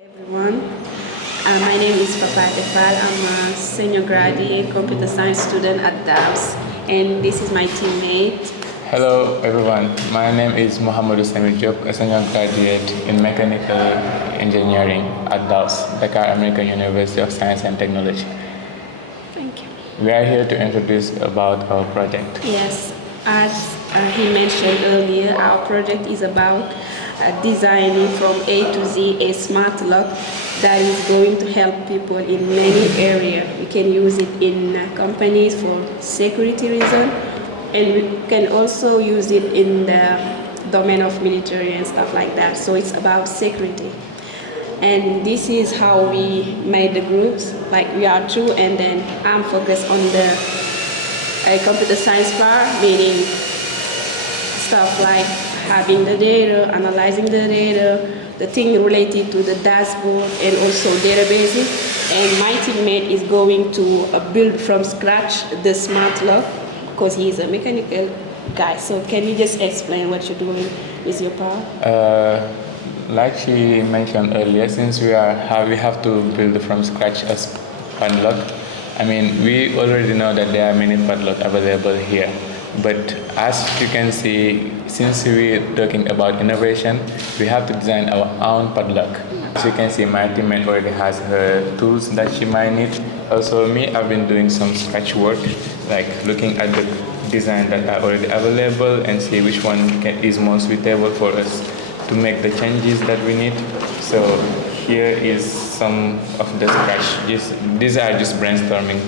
Everyone. My name is Papa Defal. I'm a senior graduate computer science student at DAUST, and this is my teammate. Hello everyone, my name is Mohamedou Samir Diop, a senior graduate in mechanical engineering at DAUST, Dakar, American University of Science and Technology. Thank you. We are here to introduce about our project. Yes, as he mentioned earlier, our project is about designing from A to Z a smart lock that is going to help people in many areas. We can use it in companies for security reasons, and we can also use it in the domain of military and stuff like that. So it's about security. And this is how we made the groups. Like we are two, and then I'm focused on the computer science part, meaning stuff like having the data, analyzing the data, the thing related to the dashboard, and also databases. And my teammate is going to build from scratch the smart lock because he's a mechanical guy. So can you just explain what you're doing with your part? Like she mentioned earlier, since we have to build from scratch a padlock. I mean, we already know that there are many padlocks available here. But as you can see, since we're talking about innovation, we have to design our own padlock. As you can see, my teammate already has her tools that she might need. Also me, I've been doing some scratch work, like looking at the design that are already available and see which one is more suitable for us to make the changes that we need. So here is some of the scratch. These are just brainstorming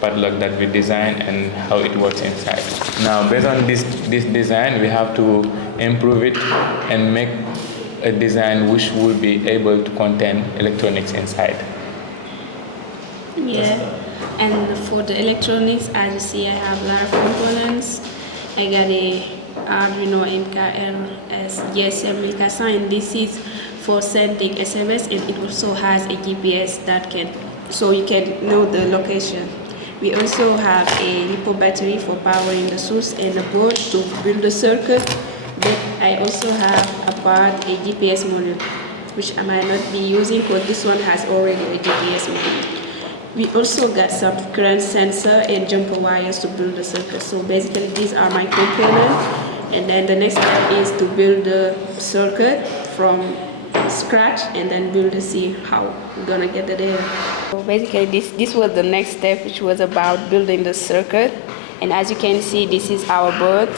padlock that we design and how it works inside. Now, based on this design, we have to improve it and make a design which will be able to contain electronics inside. Yeah, and for the electronics, as you see, I have a lot of components. I got a Arduino MKRS GSM 1500, and this is for sending SMS, and it also has a GPS that so you can know the location. We also have a LiPo battery for powering the source and the board to build the circuit. But I also have a GPS module, which I might not be using because this one has already a GPS module. We also got some current sensor and jumper wires to build the circuit. So basically these are my components. And then the next step is to build the circuit from scratch and then build to see how we're gonna get the data. So basically this was the next step, which was about building the circuit. And as you can see, this is our board,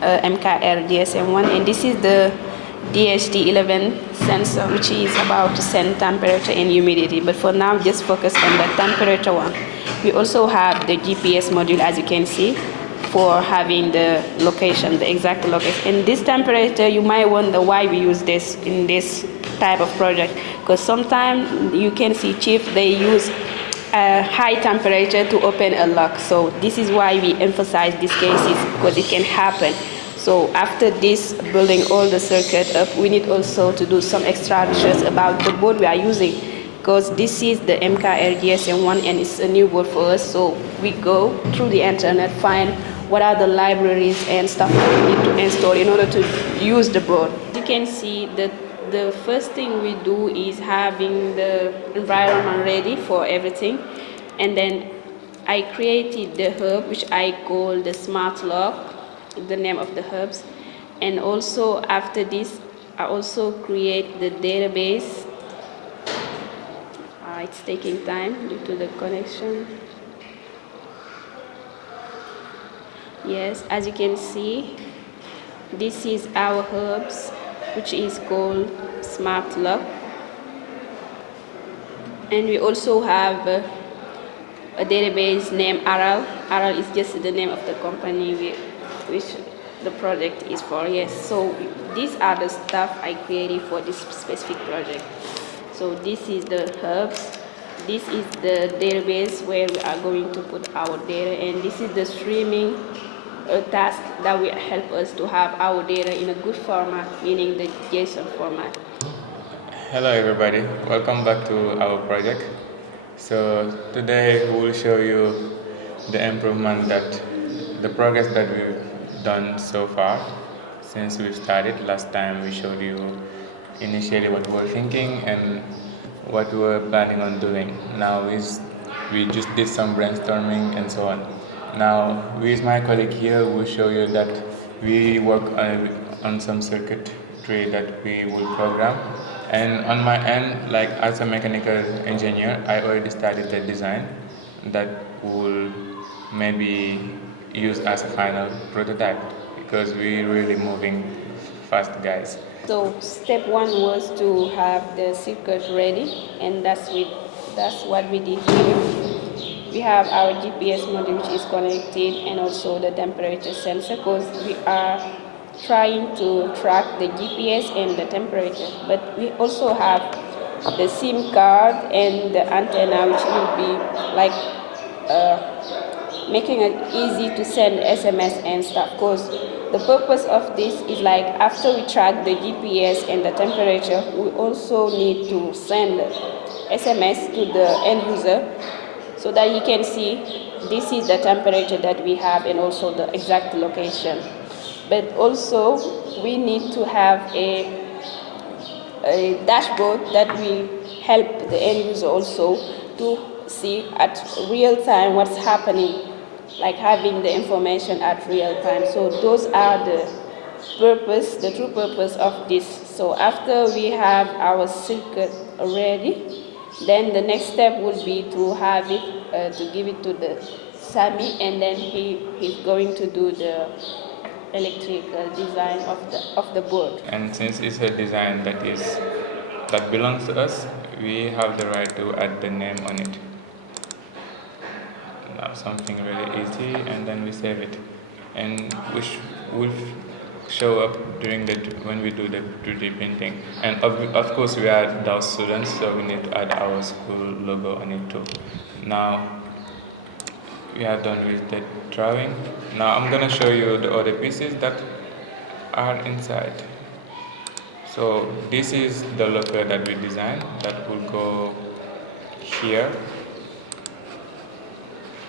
MKR DSM1, and this is the DHT11 sensor, which is about to send temperature and humidity. But for now, just focus on the temperature one. We also have the GPS module, as you can see, for having the location, the exact location. And this temperature, you might wonder why we use this in this type of project, because sometimes you can see chief, they use a high temperature to open a lock. So this is why we emphasize these cases, because it can happen. So after this, building all the circuit up, we need also to do some extra research about the board we are using, because this is the MKR DSM1 and it's a new board for us. So we go through the internet, find what are the libraries and stuff that we need to install in order to use the board. You can see that the first thing we do is having the environment ready for everything. And then I created the hub, which I call the smart lock, the name of the hubs. And also after this, I also create the database. It's taking time due to the connection. Yes, as you can see, this is our hubs, which is called smart lock. And we also have a database named RL. RL is just the name of the company which the project is for. Yes, so these are the stuff I created for this specific project. So this is the hubs. This is the database where we are going to put our data, and this is the streaming task that will help us to have our data in a good format, meaning the JSON format. Hello everybody, welcome back to our project. So today we will show you the improvement the progress that we've done so far since we've started. Last time we showed you initially what we were thinking and what we were planning on doing. Now we just did some brainstorming and so on. Now with my colleague here, we'll show you that we work on some circuitry that we will program. And on my end, like as a mechanical engineer, I already started the design that will maybe use as a final prototype because we're really moving fast, guys. So step one was to have the circuit ready, and that's what we did here. We have our GPS module which is connected, and also the temperature sensor, because we are trying to track the GPS and the temperature. But we also have the SIM card and the antenna, which will be like making it easy to send SMS and stuff, because the purpose of this is like after we track the GPS and the temperature, we also need to send SMS to the end user so that he can see this is the temperature that we have and also the exact location. But also we need to have a dashboard that will help the end user also to see at real time what's happening, like having the information at real time. So those are the true purpose of this. So after we have our circuit ready, then the next step would be to have it, to give it to the Sami, and then he's going to do the electrical design of the board. And since it's a design that belongs to us, we have the right to add the name on it. Now something really easy, and then we save it, and which will show up when we do the 3D printing. And of course we are DAUST students, so we need to add our school logo on it too. Now we are done with the drawing. Now I'm gonna show you the other pieces that are inside. So this is the locker that we designed that will go here.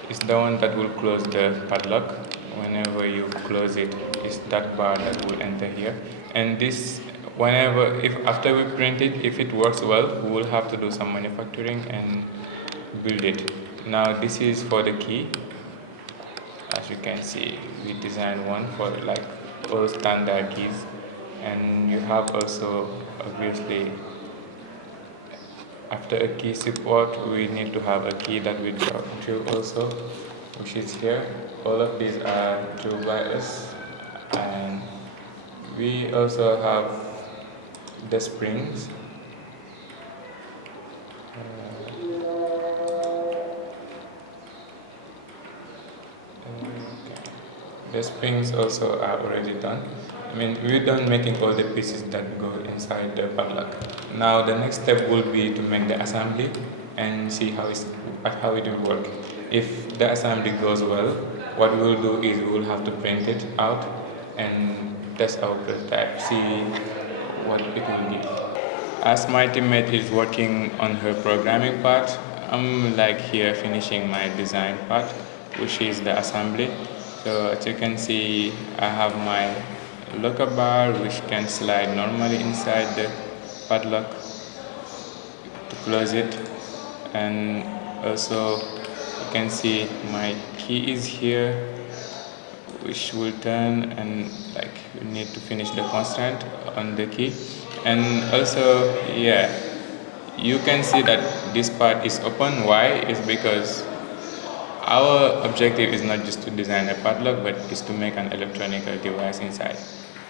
It's the one that will close the padlock. Whenever you close it, it's that bar that will enter here. And this, after we print it, if it works well, we will have to do some manufacturing and build it. Now this is for the key. As you can see, we designed one for like all standard keys, and you have also obviously after a key support we need to have a key that we drew also, which is here. All of these are drew by us, and we also have the springs. The springs also are already done. I mean, we're done making all the pieces that go inside the padlock. Now the next step will be to make the assembly and see how it will work. If the assembly goes well, what we will do is we will have to print it out and test our prototype, see what it will give. As my teammate is working on her programming part, I'm like here finishing my design part, which is the assembly. So as you can see, I have my locker bar which can slide normally inside the padlock to close it, and also you can see my key is here which will turn, and like you need to finish the constraint on the key. And also you can see that this part is open. Why? It's because our objective is not just to design a padlock, but is to make an electronic device inside.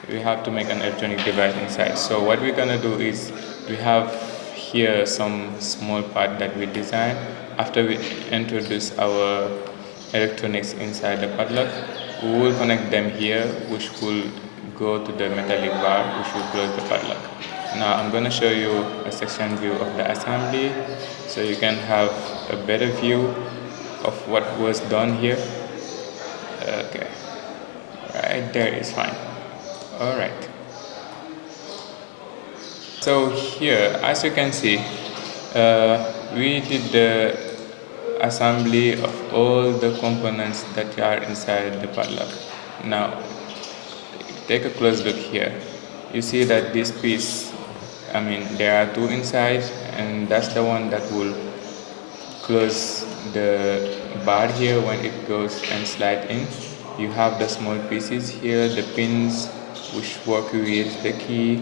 We have to make an electronic device inside. So what we're gonna do is we have here some small part that we design. After we introduce our electronics inside the padlock, we will connect them here, which will go to the metallic bar, which will close the padlock. Now I'm gonna show you a section view of the assembly, so you can have a better view of what was done here. Okay, right there is fine. All right. So here, as you can see, we did the assembly of all the components that are inside the padlock. Now, take a close look here. You see that this piece, there are two inside, and that's the one that will close the bar here when it goes and slide in. You have the small pieces here, the pins which work with the key.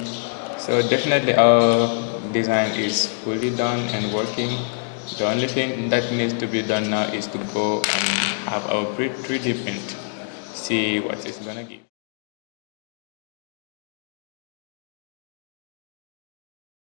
So definitely our design is fully done and working. The only thing that needs to be done now is to go and have our 3D print, see what it's gonna give.